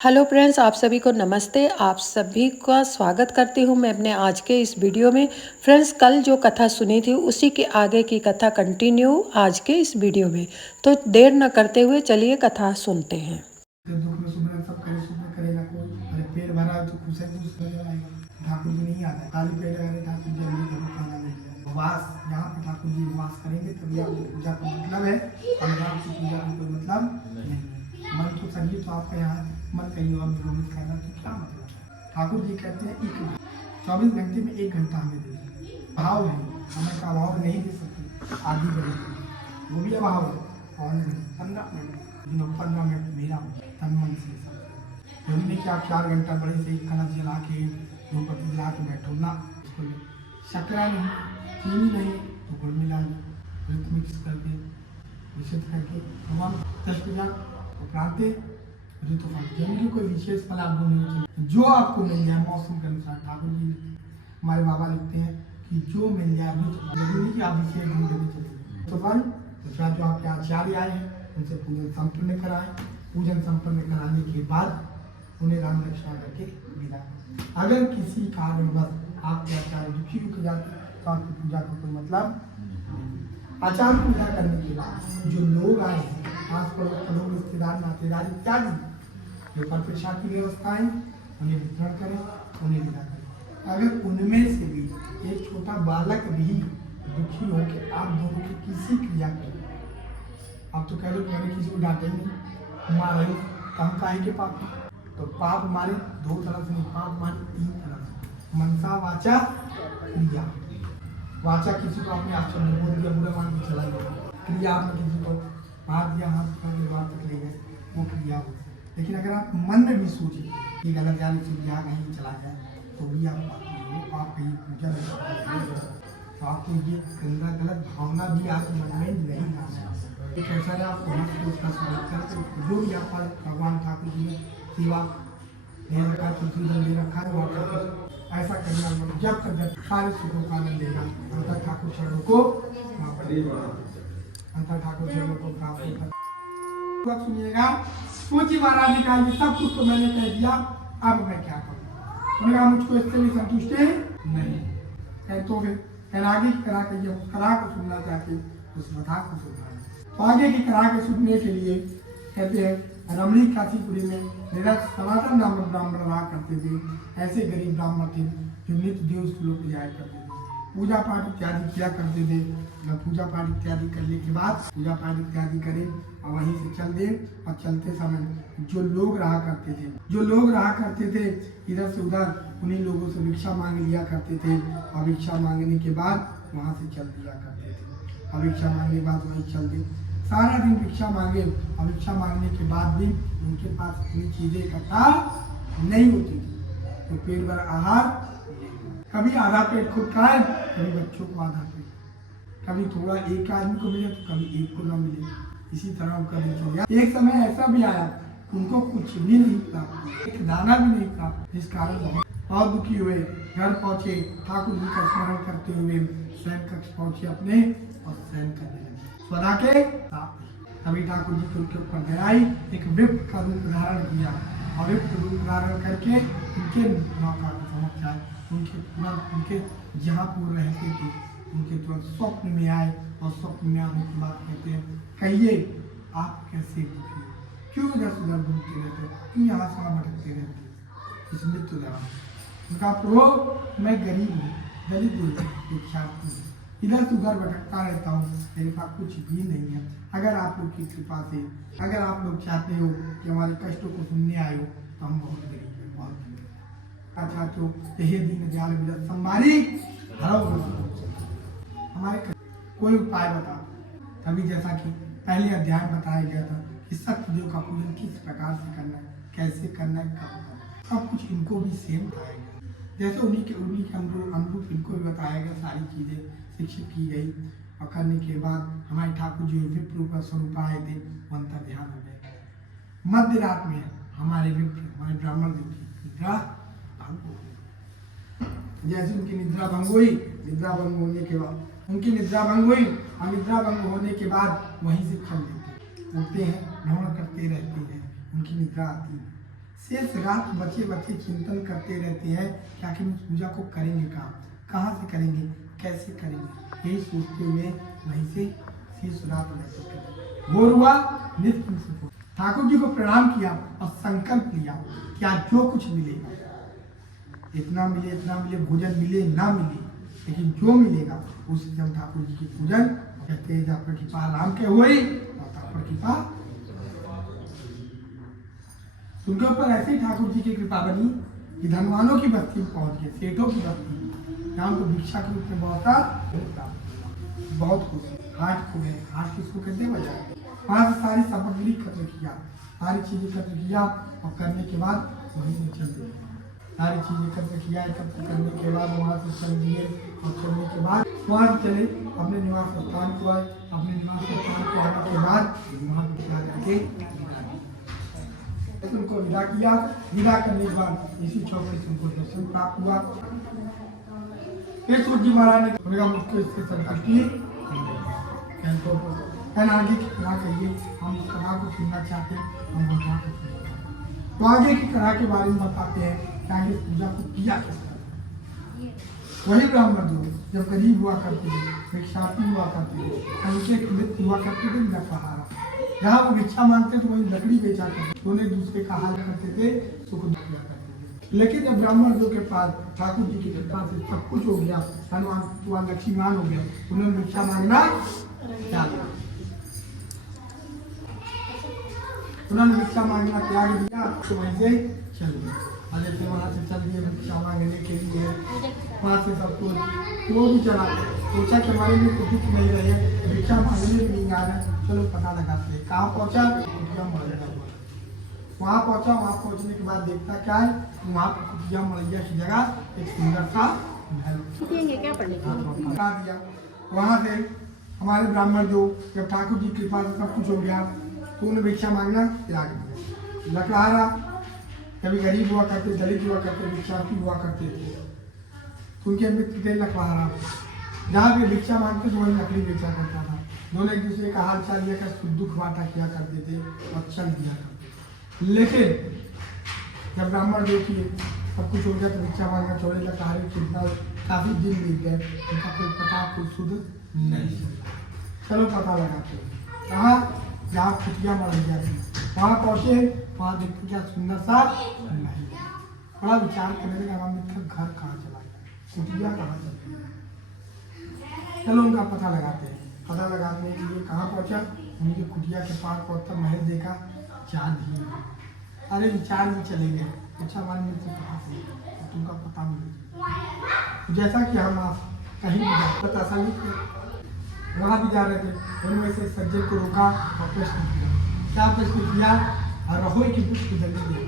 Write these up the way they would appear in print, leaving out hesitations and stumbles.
Hello friends, आप सभी को नमस्ते। आप सभी का स्वागत करती हूँ मैं अपने आज के इस वीडियो में। फ्रेंड्स, कल जो कथा सुनी थी उसी के आगे की कथा कंटिन्यू आज के इस वीडियो में। तो देर न करते हुए चलिए कथा सुनते हैं। दुख में सुमरन सब करे, सुख में करे ना कोई। अरे पेट भरा तो खुश है, कुछ नजर आएगा। ठाकुर जी नहीं आता है, खाली पेट अगर ठाकुर जी अगले दिन खाना मिल जाए। उपवास जहाँ पे ठाकुर जी उपवास करेंगे तभी आपको पूजा का मतलब है, अनुराग की पूजा का कोई मतलब नहीं है। मन तो सही तो आपका यहाँ मन कहीं और निर्मित करना तो क्या मतलब है। ठाकुर जी कहते हैं 24 घंटे में 1 घंटा हमें दे। भाव है, समय का अभाव नहीं दे सकते। आदि करेंगे वो भी अभाव है। और 15 मिनट 15 मिनट मेरा तन मन से सब जरूरी नहीं कि आप 4 घंटा बड़े से एक कलश जला के धूपबत्ती जला के बैठो ना। उसको शक्कर नहीं, चीनी नहीं, तो गुड़ मिला लो, मिक्स करके विशुद्ध करके भगवान 10 पूजा उपरांत ऋतुफल जिनकी कोई विशेष फल आपको नहीं चाहिए, जो आपको मिल जाए मौसम के अनुसार। ठाकुर जी हमारे बाबा लिखते हैं कि जो मिल जाए जरूरी कि आप विशेष दिन देने चले तो फल। तो जो आपके आचार्य आए हैं उनसे पूजन संपन्न कराएं। पूजन संपन्न कराने के बाद उन्हें राम रक्षा करके विदा। अगर किसी कारणवश आपके आचार्य दुखी रुक जाते तो आपकी पूजा का कोई मतलब। आचार्य पूजा करने के बाद जो लोग आए हैं, आस पड़ोस लोग, रिश्तेदार, नातेदार इत्यादि जो पर पेशा की व्यवस्थाएं उन्हें वितरण करें, उन्हें विदा करें। अगर उनमें से भी एक छोटा बालक भी दुखी हो के आप दोनों की किसी क्रिया करें, आप तो कह लो कि मैंने किसी को डांटे ही नहीं, मारा ही तो हम काहे के पाप। तो पाप हमारे 2 तरह से नहीं, पाप हमारे 3 तरह से, मनसा वाचा क्रिया। वाचा किसी को आपने आश्चर्य में बोल दिया, बुरा मान के चला गया। क्रिया आपने किसी को मार दिया, हाथ पकड़ के बाहर तक ले गए, वो क्रिया हो। लेकिन अगर आप मन में भी सोचिए कि गलत जाने से ब्याह कहीं चला जाए तो भी आप कहीं पूजा नहीं, तो आपको ये गंदा गलत भावना भी आपके मन में नहीं आना। एक ऐसा है आप वहाँ से उसका स्वागत करते, जो भी आप भगवान ठाकुर जी ने सेवा दे रखा है, तुलसी जल दे रखा है, वहाँ ऐसा करना। जब तक सारे सुखों का आनंद लेगा, अंतर ठाकुर चरणों को अंतर ठाकुर चरणों को प्राप्त होगा। सुनिएगा, पूज्य महाराज जी का ये सब कुछ तो मैंने कह दिया, अब मैं क्या करूँ। उन्होंने कहा मुझको इससे भी संतुष्टि नहीं है, तो फिर आगे की करा के करा को सुनना चाहते उस कथा को सुनना है। तो आगे की करा के सुनने के लिए कहते हैं रमणी काशीपुरी में निरस्त सनातन नाम ब्राह्मण रहा करते थे। ऐसे गरीब ब्राह्मण थे जो नित्य देव श्लोक जाया करते थे, पूजा पाठ इत्यादि किया करते थे। पूजा पाठ इत्यादि करने के बाद पूजा पाठ इत्यादि करें और वहीं से चल दे। और चलते समय जो लोग रहा करते थे इधर से उधर, उन्हीं लोगों से भिक्षा मांग लिया करते थे। और भिक्षा मांगने के बाद वहाँ से चल दिया करते थे। और भिक्षा मांगने के बाद वहीं चल दे, सारा दिन भिक्षा मांगे। और भिक्षा मांगने के बाद भी उनके पास इतनी चीज़ें इकट्ठा नहीं होती थी, तो पेट भर आहार, कभी आधा पेट खुद खाए, कभी बच्चों को आधा पेट, कभी थोड़ा एक आदमी को मिले तो कभी एक को न मिले, इसी तरह उनका दिन चल गया। एक समय ऐसा भी आया उनको कुछ भी नहीं प्राप्त, एक दाना भी नहीं प्राप्त, जिस कारण बहुत दुखी हुए। घर पहुँचे, ठाकुर जी का स्मरण करते हुए शयन कक्ष पहुँचे अपने और शयन करने लगे। स्वदा के तभी ठाकुर जी के उनके ऊपर दया आई, एक विप्र का रूप धारण किया। और विप्र रूप धारण करके उनके नौका को समझ आए, उनके जहाँ पूर्व रहते थे उनके तुरंत स्वप्न में आए। और स्वप्न में आने की बात कहते हैं, कहिए आप कैसे दुखी, क्यों इधर से उधर घूमते रहते, क्यों यहाँ से वहाँ भटकते रहते। इस मृत्यु द्वारा उनका प्रभु मैं गरीब हूँ, दलित हूँ, भिक्षार्थी हूँ, इधर से उधर भटकता रहता हूँ, मेरे पास कुछ भी नहीं है। अगर आप लोग की कृपा से, अगर आप लोग चाहते हो कि हमारे कष्टों को सुनने आए हो तो हम बहुत गरीब हैं, बहुत गरीब। अच्छा तो यही दीन दयाल विरत संभारी हमारे कोई उपाय बता। तभी जैसा कि पहले अध्याय बताया गया था कि सत्य देव का पूजन किस प्रकार से करना है, कैसे करना है, कब करना है, सब कुछ इनको भी सेम बताया गया। जैसे उन्हीं के अनुरूप इनको भी बताया गया, सारी चीज़ें शिक्षित की गई। और करने के बाद हमारे ठाकुर जी विप्र का स्वरूप आए थे, वो अंतर ध्यान हो गए। मध्य रात में हमारे विप्र, हमारे ब्राह्मण देव की निद्रा भंग हो गई। जैसे उनकी निद्रा भंग हुई, निद्रा भंग होने के बाद उनकी निद्रा भंग हुई, और निद्रा भंग होने के बाद वहीं से खल लेते, उठते हैं, भ्रमण करते रहते हैं, उनकी निद्रा आती है। शेष रात बच्चे बच्चे चिंतन करते रहते हैं कि आखिर उस पूजा को करेंगे कहाँ से करेंगे, कैसे करेंगे, यही सोचते हुए वहीं से शेष रात में भोर हुआ। नित्य से ठाकुर जी को प्रणाम किया और संकल्प लिया कि आज जो कुछ मिलेगा, इतना मिले भोजन मिले ना मिले, लेकिन जो मिलेगा उससे हम ठाकुर जी की पूजन कहते हैं। पर कृपा राम के हुई और पर कृपा उनके ऊपर ऐसे ही ठाकुर जी की कृपा बनी कि धनवानों की बस्ती में पहुंच गए, सेठों की बस्ती, जहाँ को भिक्षा के रूप में बहुत खुश। हाट को गए, हाट किसको कहते हैं बाजार, वहाँ से सारी सामग्री एकत्र किया, सारी चीजें एकत्र किया और करने के बाद वहीं से चल दिए। सारी चीजें एकत्र किया, एकत्र करने के बाद वहाँ से चल दिए और चलने के बाद वहाँ से चले अपने निवास स्थान को आए। अपने निवास स्थान को आने के बाद वहाँ करके उनको विदा किया। विदा करने के बाद इसी चौके से उनको दर्शन प्राप्त हुआ। फिर सूर्य जी महाराज ने मुझको इससे संतुष्टि आगे की कथा कहिए, हम उस कथा को सुनना चाहते हैं, हम बता तो आगे की कथा के बारे में बताते हैं कि आगे पूजा को किया किस तरह। वही ब्राह्मण जो जब गरीब हुआ करते थे, भिक्षार्थी हुआ करते थे, उनके मृत्यु हुआ करते थे लकड़हारा, जहाँ वो भिक्षा मांगते थे वही लकड़ी बेचा करते, दोनों एक दूसरे का हाल करते थे, सुख दुख किया करते थे। लेकिन जब ब्राह्मण जो के पास ठाकुर जी की कृपा से सब कुछ हो गया, धनवान लक्ष्मीवान हो गया, उन्होंने भिक्षा मांगना त्याग दिया। उन्होंने भिक्षा मांगना त्याग दिया तो वहीं से चल गए। और जैसे वहाँ से चल दिए भिक्षा मांगने के लिए, वहाँ से सब कुछ वो भी चला, सोचा कि हमारे लिए कुछ नहीं रहे, भिक्षा मांगने भी नहीं आ रहा, चलो पता लगाते हैं। कहाँ पहुँचा, वहाँ पहुँचा। वहाँ पहुँचने के बाद देखता क्या है, वहाँ पर कुटिया मलैया की जगह एक सुंदर सा बता दिया। वहाँ से हमारे ब्राह्मण जो जब ठाकुर जी की कृपा से सब कुछ हो गया तो उन्हें भिक्षा मांगना त्याग दिया। लकड़हारा कभी गरीब हुआ करते, दलित हुआ करते, भिक्षार्थी हुआ करते थे, तो उनके मित्र थे लकड़हारा, जहाँ पे भिक्षा मांगते तो वही लकड़ी बेचा करता था। दोनों एक दूसरे का हाल चाल लिया कर सुख दुख बांटा किया करते थे और चल दिया करते। लेकिन जब ब्राह्मण जो की सब कुछ हो गया तो भिक्षा मांगना छोड़े, लकड़हारे की चिंता काफी दिन बीत गए, उनका कोई पता कोई शुद्ध नहीं चला। चलो पता लगाते हैं कहाँ, जहाँ कुटिया मलैया थी, वहाँ पहुँचे। वहाँ देखते क्या सुंदर सा महल। बड़ा विचार करने लगा, हमारा मित्र घर कहाँ चला गया, कुटिया कहाँ चला गया। चलो उनका पता लगाते हैं। पता लगाने के लिए कहाँ पहुँचा, उनके कुटिया के पास पहुँचता, महल देखा, चाँद ही। अरे विचार में चले गए, अच्छा हमारे मित्र कहाँ से, तुमका पता नहीं। जैसा कि हम कहीं भी पता सा नहीं, वहाँ भी जा रहे थे, उनमें से सज्जन को रोका और प्रश्न किया। क्या प्रश्न किया, रहोई के पुष्प दलित दे,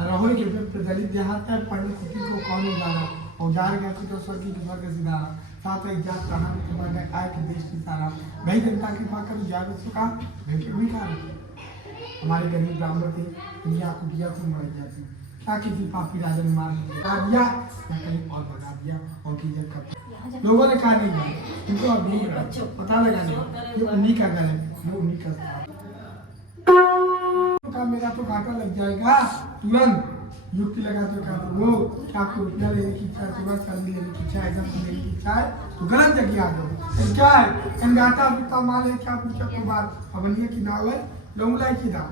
रहोई के पुष्प दलित देहात है, पढ़ने कुटी को कौन उजारा, औजार गया तो स्वर्ग की स्वर्ग सिधारा, साथ ही जात कहा तुम्हारे आय के देश की सारा, वही जनता की पाकर जाग सुखा वही भी कहा। हमारे गरीब ब्राह्मण थे, दुनिया कुटिया को मर जाती, क्या किसी पापी राजा ने मार दिया या कहीं और भगा दिया और की जगह कर। लोगों ने कहा नहीं भाई, इनको अभी पता लगा नहीं, ये उन्हीं का घर है, वो उन्हीं का मेरा तो घाटा लग जाएगा। तुरंत युक्ति लगाते कहते वो क्या आपको रुपया लेने की इच्छा है, सुबह चांदी लेने की इच्छा है, एकदम लेने की इच्छा है तो गलत जगह आ जाओ। क्या है घाटा पिता माल है, क्या पूछा को बात अवनिया की दाव है, लौंगलाई की दाव।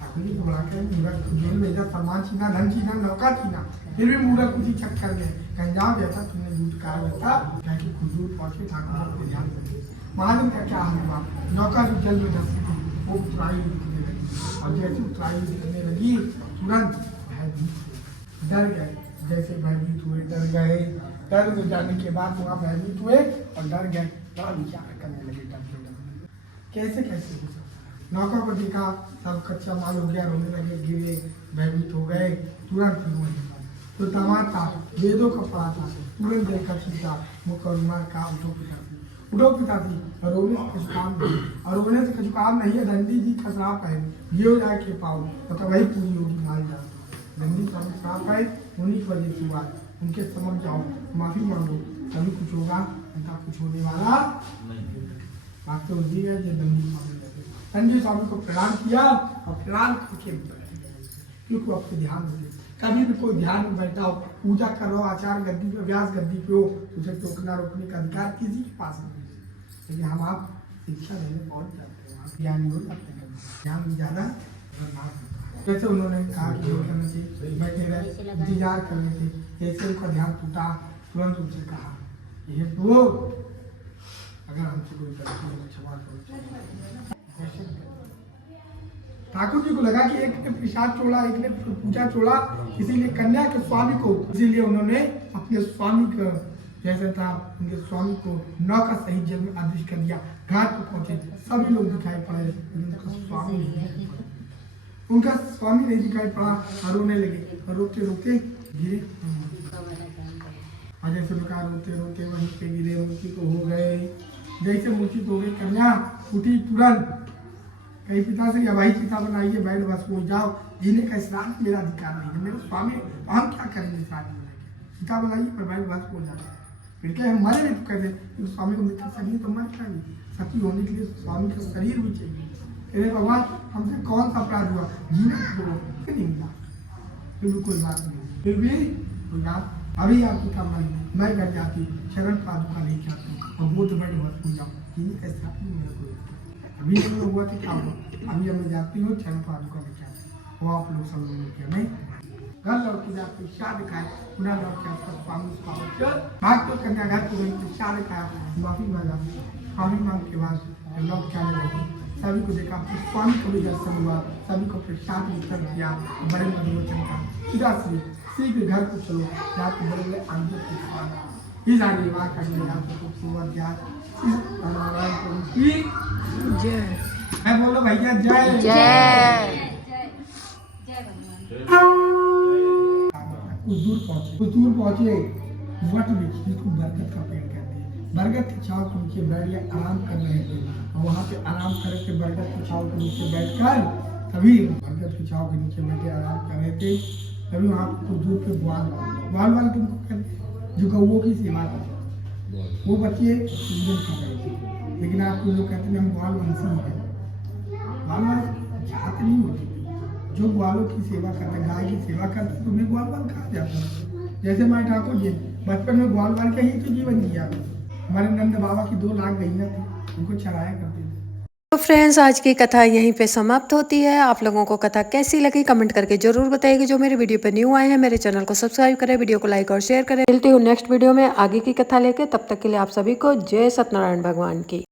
ठाकुर जी को बुला के मूर्ख जेल में इधर सामान छीना, धन छीना, नौका छीना, फिर भी मूर्ख उसी चक्कर में गंजाव जैसा तुमने लूट कहा बैठा, क्या कि खुद दूर पहुंचे ठाकुर को ध्यान रखे। महादेव का क्या हाल हुआ, नौका जो जल में धसी थी वो उतराई दिखने लगी, और जैसे उतराई दिखने लगी तुरंत भयभीत डर गए। जैसे भयभीत हुए डर गए, डर हो जाने के बाद वहाँ भयभीत हुए और डर गए, बड़ा विचार करने लगे, डर कैसे कैसे हो सकता। नौका को देखा सब कच्चा माल हो गया, रोने लगे, गिरे, भयभीत हो गए, तुरंत तो तमाम था वेदों का पढ़ा था, तुरंत देखा सीधा मुख और रुमाल का उठो पिताजी, रोने से कुछ काम नहीं, और रोने से कुछ काम नहीं है। दंडी जी का श्राप है, ये हो जाए के पाओ तो वही पूरी होगी, मान जाओ। दंडी का श्राप है, उन्हीं की वजह से हुआ, उनके समझ जाओ, माफी मांगो, तभी कुछ होगा, उनका कुछ होने वाला नहीं। बात तो होती है, ये दंडी स्वामी दंडी स्वामी को प्रणाम किया और प्रणाम करके बिल्कुल आपको ध्यान रखिए। कभी भी कोई ध्यान में बैठा हो, पूजा कर रहा हो, आचार गद्दी पे, व्यास गद्दी पे हो, तो उसे टोकना रोकने का अधिकार किसी के पास नहीं है। लेकिन हम आप शिक्षा देने पहुंच जाते हैं, आप ज्ञानी हो जाते हैं, ज्ञान में ज़्यादा बर्दाश्त होता है। जैसे उन्होंने कहा कि ये करना चाहिए, बैठे रहे इंतजार कर लेते, जैसे उनका ध्यान टूटा, तुरंत उनसे कहा ये तो अगर हमसे कोई गलती है क्षमा करो। ठाकुर जी को लगा कि एक ने प्रसाद छोड़ा, एक ने पूजा छोड़ा, इसीलिए कन्या के स्वामी को, इसीलिए उन्होंने अपने स्वामी का जैसे था उनके स्वामी को नौका सही जल में आदेश कर दिया। घाट पर पहुंचे, सभी लोग दिखाई पड़े, लेकिन उनका स्वामी नहीं दिखाई पड़ा। उनका स्वामी नहीं दिखाई पड़ा और रोने लगे, और रोते रोते गिरे। और जैसे उनका रोते रोते वहीं पे गिरे, मूर्ति को हो गए। जैसे मूर्ति को हो गई, कन्या उठी तुरंत, कहीं पिता से भाई चिता बनाइए, बैठ बस पहुँच जाओ, जीने का श्राद्ध मेरा अधिकार नहीं है, मेरे स्वामी हम क्या करेंगे श्राद्ध बनाए, चिता बनाइए पर बैठ बस पहुँच जाओ। फिर क्या हम मरे नहीं तो कर दे, स्वामी को मित्र शरीर तो मर जाएंगे, सती होने के लिए स्वामी का शरीर भी चाहिए। अरे भगवान हमसे कौन सा अपराध हुआ, जीने को नहीं मिला, फिर भी कोई बात नहीं, फिर भी कोई बात अभी आपकी काम नहीं, मैं घर जाती शरण पादुका नहीं चाहती और बोध बैठ बस पहुँच जाऊँ, जीने का श्राद्ध नहीं मेरा कोई अभी नहीं हुआ तो क्या हुआ, अभी अब मैं जाती हूँ चरण पादुका लेके आती, वो आप लोग सब लोग क्या नहीं घर लौट के जाते शाद खाए, पुनः लौट के आपका स्वामी भाग तो कन्या घर को गई, शाद खाया, माफी मांगा, माफी मांग के बाद लौट के आने लगी। सभी को देखा, स्वामी को भी दर्शन हुआ, सभी को प्रसाद वितरण किया, बड़े मनोरंजन का सीधा शीघ्र घर को चलो, यहाँ पे बड़े बड़े आंधी के इस आगे बात करने आपको खूबसूरत जय, मैं बोलो भैया जय जय। कुछ दूर पहुंचे वट वृक्ष जिसको बरगद का पेड़ कहते हैं, बरगद की छांव के नीचे बैठ गए, आराम कर रहे थे और वहाँ पे आराम करके बरगद की छांव के नीचे बैठकर तभी बरगद की छांव के नीचे बैठे आराम कर रहे थे, तभी वहाँ पे कुछ दूर पे ग्वाल वाल तुमको कहते हैं जो गौओं की सेवा करते, वो बच्चे पूजन कर रहे थे। लेकिन आपको लोग कहते हैं हम ग्वाल वंशी हैं, ग्वाल वाल जात नहीं होती, जो ग्वालों की सेवा करते, गाय की सेवा करते तो उन्हें ग्वाल वाल कहा जाता है। जैसे मैं ठाकुर जी बचपन में ग्वाल वाल का ही तो जीवन जिया, हमारे नंद बाबा की 2 लाख गैया थी, उनको चराया करते थे। तो फ्रेंड्स आज की कथा यहीं पे समाप्त होती है। आप लोगों को कथा कैसी लगी कमेंट करके जरूर बताइएगा। जो मेरे वीडियो पे न्यू आए हैं मेरे चैनल को सब्सक्राइब करें, वीडियो को लाइक और शेयर करें। मिलती हूँ नेक्स्ट वीडियो में आगे की कथा लेके, तब तक के लिए आप सभी को जय सत्यनारायण भगवान की।